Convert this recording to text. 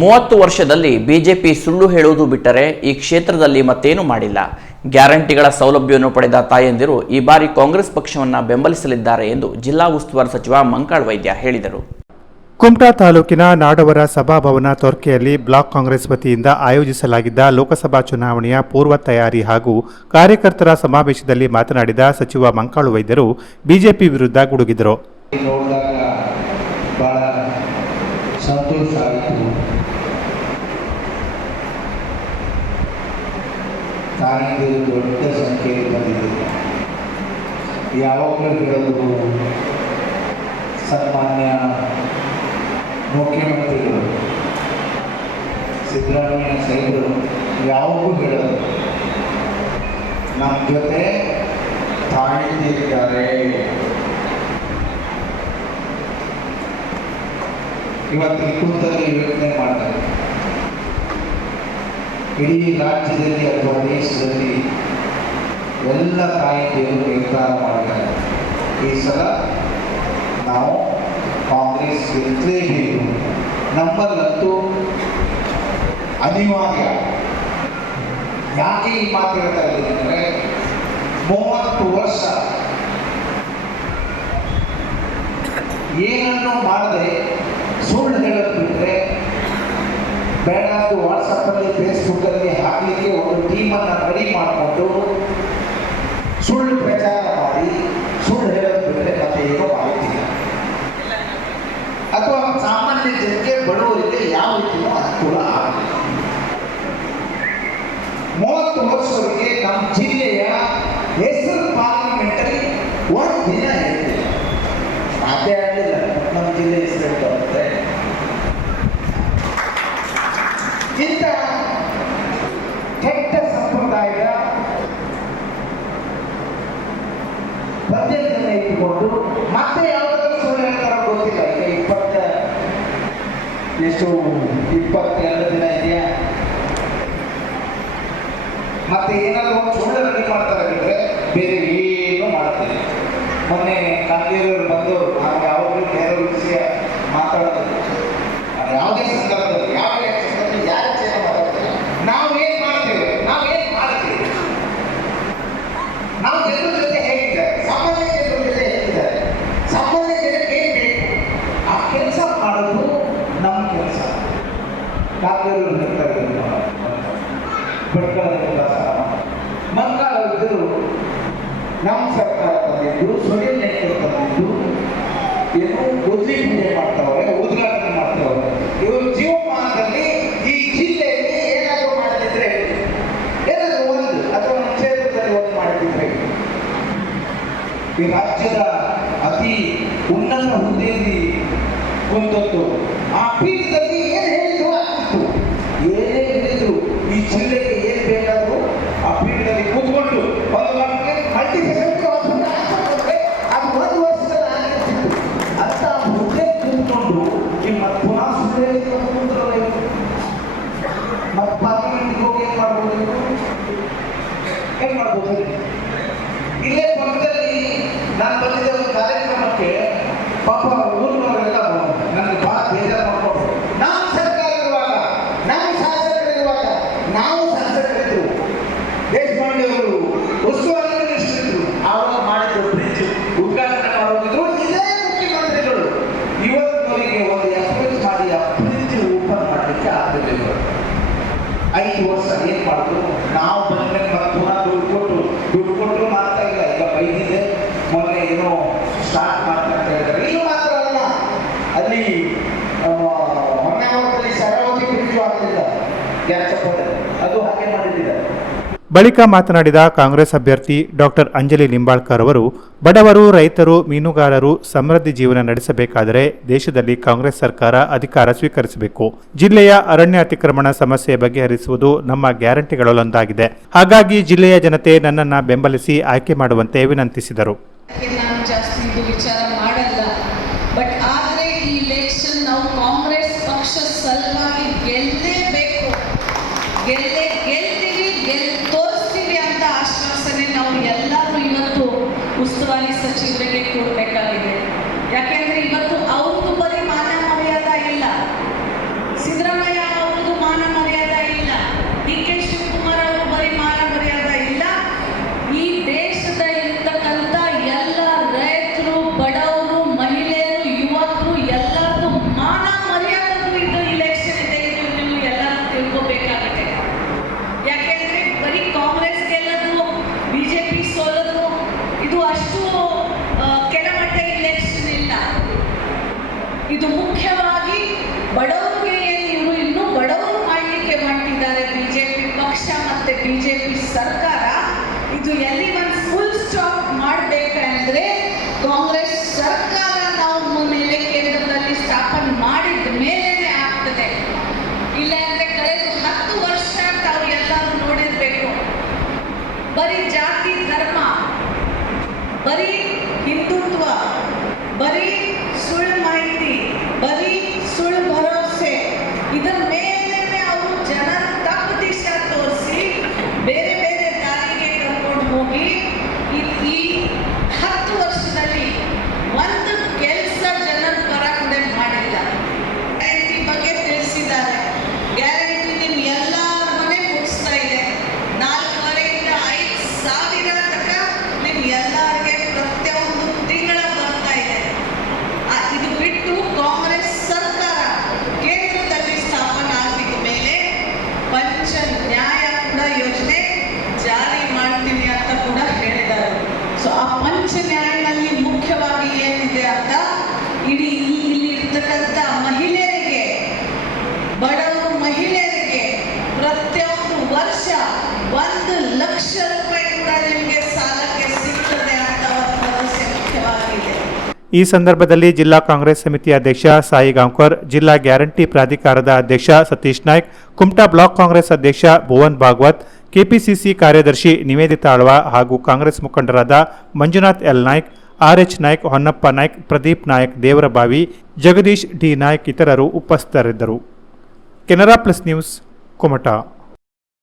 ಮೂವತ್ತು ವರ್ಷದಲ್ಲಿ ಬಿಜೆಪಿ ಸುಳ್ಳು ಹೇಳುವುದು ಬಿಟ್ಟರೆ ಈ ಕ್ಷೇತ್ರದಲ್ಲಿ ಮತ್ತೇನು ಮಾಡಿಲ್ಲ. ಗ್ಯಾರಂಟಿಗಳ ಸೌಲಭ್ಯವನ್ನು ಪಡೆದ ತಾಯಂದಿರು ಈ ಬಾರಿ ಕಾಂಗ್ರೆಸ್ ಪಕ್ಷವನ್ನು ಬೆಂಬಲಿಸಲಿದ್ದಾರೆ ಎಂದು ಜಿಲ್ಲಾ ಉಸ್ತುವಾರಿ ಸಚಿವ ಮಂಕಾಳ್ ವೈದ್ಯ ಹೇಳಿದರು. ಕುಮಟಾ ತಾಲೂಕಿನ ನಾಡವರ ಸಭಾಭವನ ತೊರ್ಕೆಯಲ್ಲಿ ಬ್ಲಾಕ್ ಕಾಂಗ್ರೆಸ್ ವತಿಯಿಂದ ಆಯೋಜಿಸಲಾಗಿದ್ದ ಲೋಕಸಭಾ ಚುನಾವಣೆಯ ಪೂರ್ವ ತಯಾರಿ ಹಾಗೂ ಕಾರ್ಯಕರ್ತರ ಸಮಾವೇಶದಲ್ಲಿ ಮಾತನಾಡಿದ ಸಚಿವ ಮಂಕಾಳು ವೈದ್ಯರು ಬಿಜೆಪಿ ವಿರುದ್ಧ ಗುಡುಗಿದರು. ಸಂತೋಷ ಆಯಿತು ತಾಯಿಗೆ ದೊಡ್ಡ ಸಂಖ್ಯೆಯಲ್ಲಿ ಬಂದಿದೆ. ಯಾವಾಗಲೂ ಹೇಳೋದು, ಸನ್ಮಾನ್ಯ ಮುಖ್ಯಮಂತ್ರಿಗಳು, ಸಿದ್ದರಾಮಯ್ಯ ಸಾಹೇಬರು ಯಾವಾಗೂ ಹೇಳೋದು ನಮ್ಮ ಜೊತೆ ತಾಯಿದ್ದಾರೆ ಇವತ್ತು ಕೂತಲ್ಲಿ ಯೋಚನೆ ಮಾಡ್ತಾರೆ. ಇಡೀ ರಾಜ್ಯದಲ್ಲಿ ಅಥವಾ ದೇಶದಲ್ಲಿ ಎಲ್ಲ ಕಾಯಿದೆಯನ್ನು ನಿರ್ಧಾರ ಮಾಡ್ತಾರೆ ಈ ಸಲ ನಾವು ಕಾಂಗ್ರೆಸ್ ಗೆಲ್ಲಲೇಬೇಕು ನಮ್ಮಲ್ಲಂತೂ ಅನಿವಾರ್ಯ. ಯಾಕೆ ಈ ಮಾತು ಹೇಳ್ತಾ ಇದ್ದೀನಿ ಅಂದರೆ ಮೂವತ್ತು ವರ್ಷ ಏನನ್ನು ಮಾಡದೆ ಸುಳ್ಳು ಹೇಳೋದು ಬಿಟ್ಟರೆ ಬೇಡ ಅದು ವಾಟ್ಸಪ್ಪಲ್ಲಿ, ಫೇಸ್ಬುಕ್ಕಲ್ಲಿ ಹಾಕಲಿಕ್ಕೆ ಒಂದು ಟೀಮನ್ನು ರೆಡಿ ಮಾಡಿಕೊಂಡು ಸುಳ್ಳು ಪ್ರಚಾರ ಮಾಡಿ, ಸುಳ್ಳು ಹೇಳೋದು ಬಿಟ್ಟರೆ ಮತ್ತೆ ಏನೋ ಮಾಡುತ್ತಿಲ್ಲ ಅಥವಾ ಸಾಮಾನ್ಯ ಜನಕ್ಕೆ ಬಡವರಿಗೆ ಯಾವ ರೀತಿಯೂ ಅನುಕೂಲ ಆಗಲಿಲ್ಲ ಮೂವತ್ತು ವರ್ಷವರೆಗೆ ನಮ್ಮ ಜಿಲ್ಲೆಯ ಹೆಸರು ಪಾರ್ಲಿಮೆಂಟಲ್ಲಿ ಒಂದು ದಿನ ಇರಲಿಲ್ಲ ಸಾಧ್ಯ ಆಗಲಿಲ್ಲ ನಮ್ಮ ಜಿಲ್ಲೆ ಹೆಸರು ಅಂದ್ರೆ ಇಂಥ ಕೆಟ್ಟ ಸಂಪ್ರದಾಯದ ಪದ್ಧತಿಯನ್ನು ಇಟ್ಟುಕೊಂಡು ಮತ್ತೆ ಯಾವುದಾದ್ರೂ ಸುಳ್ಳು ಹೇಳ್ತಾರ ಗೊತ್ತಿಲ್ಲ. ಈಗ ಇಪ್ಪತ್ತ ಎಷ್ಟು ಇಪ್ಪತ್ತೆರಡು ದಿನ ಇದೆಯಾ? ಮತ್ತೆ ಏನಾದ್ರು ಒಂದು ಸುಳ್ಳು ರೆಡಿ ಮಾಡ್ತಾರೆ ಬಿಟ್ರೆ ಬೇರೆ ಏನು ಮಾಡ್ತಾರೆ ಮೊನ್ನೆ ಕಾಂಗೇರವರು ಬಂದು ನಾನು ಯಾವಾಗಲೂ ಬೇರೆಯವ್ರ ವಿಷಯ ಮಾತಾಡೋದು. ಯಾವುದೇ ಸಂದರ್ಭದಲ್ಲಿ, ಯಾವುದೇ ಸಂದರ್ಭದಲ್ಲಿ ಯಾರ ವಿಷಯ ಮಾತಾಡ್ತೀವಿ ನಾವು ಏನು ಮಾಡ್ತೇವೆ ನಾವು ಏನು ಮಾಡ್ತೀವಿ ನಾವು ಜನರ ಜೊತೆ ಹೇಗಿದ್ದಾರೆ ಸಾಮಾನ್ಯ ಜನರ ಜೊತೆ ಹೇಗಿದ್ದಾರೆ ಸಾಮಾನ್ಯ ಜನಕ್ಕೆ ಏನು ಬೇಕು ಆ ಕೆಲಸ ಮಾಡೋದು ನಮ್ಮ ಕೆಲಸ ಕಾಂಗೇರವರು ಹೇಳ್ತಾರೆ ಭಟ್ಕಳದ ಕೆಲಸ ಮಂಗಾಳರು ನಮ್ಮ ಸರ್ಕಾರ ತಂದಿದ್ದು ಸ್ವಯಂ ನೇತೃತ್ವ ತಂದಿದ್ದು, ಏನು ಉದ್ರಿ ಪೂಜೆ ಮಾಡ್ತಾವ್ರೆ, ಉದ್ಘಾಟನೆ ಮಾಡ್ತಾವ್ರೆ. ಇವರು ಜೀವಮಾನದಲ್ಲಿ ಈ ಜಿಲ್ಲೆಯಲ್ಲಿ ಏನಾದರೂ ಮಾಡದಿದ್ರೆ, ಏನಾದರೂ ಒಂದು ಅಥವಾ ಕ್ಷೇತ್ರದಲ್ಲಿ ಒಂದು ಮಾಡಿದ್ರೆ ಈ ರಾಜ್ಯದ ಅತಿ ಉನ್ನತ ಹುದ್ದೆಯಲ್ಲಿ ಕುಂತದ್ದು ಆ ಪೀಠದಲ್ಲಿ ಏನು ಮಾಡ್ಬೋದು ಹೇಳಿ? ಇಲ್ಲೇ ಪಕ್ಕದಲ್ಲಿ ನಾನು ಬಂದಿದ್ದ ಒಂದು ಕಾರ್ಯಕ್ರಮಕ್ಕೆ ಪಾಪ ಊರಿನವರೆಲ್ಲ ನನಗೆ ಬಹಳ ಬೇಜಾರು ಮಾಡ್ಕೊಂಡು ನಮ್ಮ ಸರ್ಕಾರ ಇರುವಾಗ ನಮ್ಮ ಶಾಸಕರಿರುವಾಗ ನಾವು ಶಾಸಕರಿದ್ರು ದೇಶಪಾಂಡೆ ಅವರು ಉಸ್ತುವಾರಿ ಮಿನಿಸ್ಟರ್ ಅವರು ಮಾಡಿದ್ರು ಬ್ರಿಡ್ಜ್ ಉದ್ಘಾಟನೆ ಮಾಡೋದಿದ್ರು ಇದೇ ಮುಖ್ಯಮಂತ್ರಿಗಳು ಇವತ್ತಿನವರಿಗೆ ಒಂದು ಎಕ್ಸ್ಪ್ರೆಸ್ ಮಾಡಿ ಆ ಬ್ರಿಡ್ಜ್ ಓಪನ್ ಮಾಡಲಿಕ್ಕೆ ಆಗಲಿಲ್ಲ ಐದು ವರ್ಷ ಏನ್ ಮಾಡಿದ್ರು ನಾವು ಬಂದ್ಮೇಲೆ ಮತ್ತೆ ಪುನಃ ದುಡ್ಡು ಕೊಟ್ಟು ದುಡ್ಡು ಕೊಟ್ಟರು ಮಾಡ್ತಾ ಇಲ್ಲ ಈಗ ಬೈದಿದೆ ಮೊನ್ನೆ ಏನೋ ಸ್ಟಾರ್ಟ್ ಮಾಡ್ತಾ ಇದ್ದಾರೆ ಇಲ್ಲಿ ಮಾತ್ರ ಅಲ್ಲ ಅಲ್ಲಿ ಹೊನ್ನಾವರದಲ್ಲಿ ಶರಾವತಿ ಬ್ರಿಡ್ಜ್ ಆಗಲಿಲ್ಲ ಗ್ಯಾಚಪ್ಪದಲ್ಲಿ ಅದು ಹಾಗೆ ಮಾಡಿದ್ದಾರೆ ಬಳಿಕ ಮಾತನಾಡಿದ ಕಾಂಗ್ರೆಸ್ ಅಭ್ಯರ್ಥಿ ಡಾಕ್ಟರ್ ಅಂಜಲಿ ಲಿಂಬಾಳ್ಕರ್ ಅವರು, ಬಡವರು, ರೈತರು, ಮೀನುಗಾರರು ಸಮೃದ್ಧಿ ಜೀವನ ನಡೆಸಬೇಕಾದರೆ ದೇಶದಲ್ಲಿ ಕಾಂಗ್ರೆಸ್ ಸರ್ಕಾರ ಅಧಿಕಾರ ಸ್ವೀಕರಿಸಬೇಕು. ಜಿಲ್ಲೆಯ ಅರಣ್ಯ ಅತಿಕ್ರಮಣ ಸಮಸ್ಯೆ ಬಗೆಹರಿಸುವುದು ನಮ್ಮ ಗ್ಯಾರಂಟಿಗಳಲ್ಲೊಂದಾಗಿದೆ. ಹಾಗಾಗಿ ಜಿಲ್ಲೆಯ ಜನತೆ ನನ್ನನ್ನು ಬೆಂಬಲಿಸಿ ಆಯ್ಕೆ ಮಾಡುವಂತೆ ವಿನಂತಿಸಿದರು. ಗೆಲ್ಲೇ ಗೆಲ್ಲ ಇದು ಉಸ್ತುವಾರಿ ಸಚಿವರಿಗೆ ಕೊಡಬೇಕಾಗಿದೆ ಯಾಕೆಂದ್ರೆ ಬರೀ ಜಾತಿ ಧರ್ಮ ಬರೀ ಆ ಪಂಚ ನ್ಯಾಯನಲ್ಲಿ ಮುಖ್ಯವಾಗಿ ಏನಿದೆ ಅಂತ ಇಡೀ ಇಲ್ಲಿ ಇರ್ತಕ್ಕಂಥ ಮಹಿಳೆಯರಿಗೆ, ಬಡವರು ಮಹಿಳೆಯರಿಗೆ ಪ್ರತಿಯೊಂದು ವರ್ಷ ಒಂದು ಲಕ್ಷ ರೂಪಾಯಿ ಕೂಡ ನಿಮಗೆ ಸಾಲಕ್ಕೆ ಸಿಗ್ತದೆ ಅಂತ ಒಂದು ಭರವಸೆ ಮುಖ್ಯವಾಗಿದೆ. ಈ ಸಂದರ್ಭದಲ್ಲಿ ಜಿಲ್ಲಾ ಕಾಂಗ್ರೆಸ್ ಸಮಿತಿ ಅಧ್ಯಕ್ಷ ಸಾಯಿ ಗಾಂವ್ಕರ್, ಜಿಲ್ಲಾ ಗ್ಯಾರಂಟಿ ಪ್ರಾಧಿಕಾರದ ಅಧ್ಯಕ್ಷ ಸತೀಶ್ ನಾಯ್ಕ್, ಕುಮಟಾ ಬ್ಲಾಕ್ ಕಾಂಗ್ರೆಸ್ ಅಧ್ಯಕ್ಷ ಭುವನ್ ಭಾಗವತ್ ಕೆಪಿಸಿಸಿ ಕಾರ್ಯದರ್ಶಿ ನಿವೇದಿತಾ ಆಳ್ವ ಹಾಗೂ ಕಾಂಗ್ರೆಸ್ ಮುಖಂಡರಾದ Manjunath L Naik RH Naik, Honnappa Naik, Pradeep Naik, Devarabavi, Jagadish D Naik ಇತರರು ಉಪಸ್ಥಿತರಿದ್ದರು. Canara plus news, Kumta.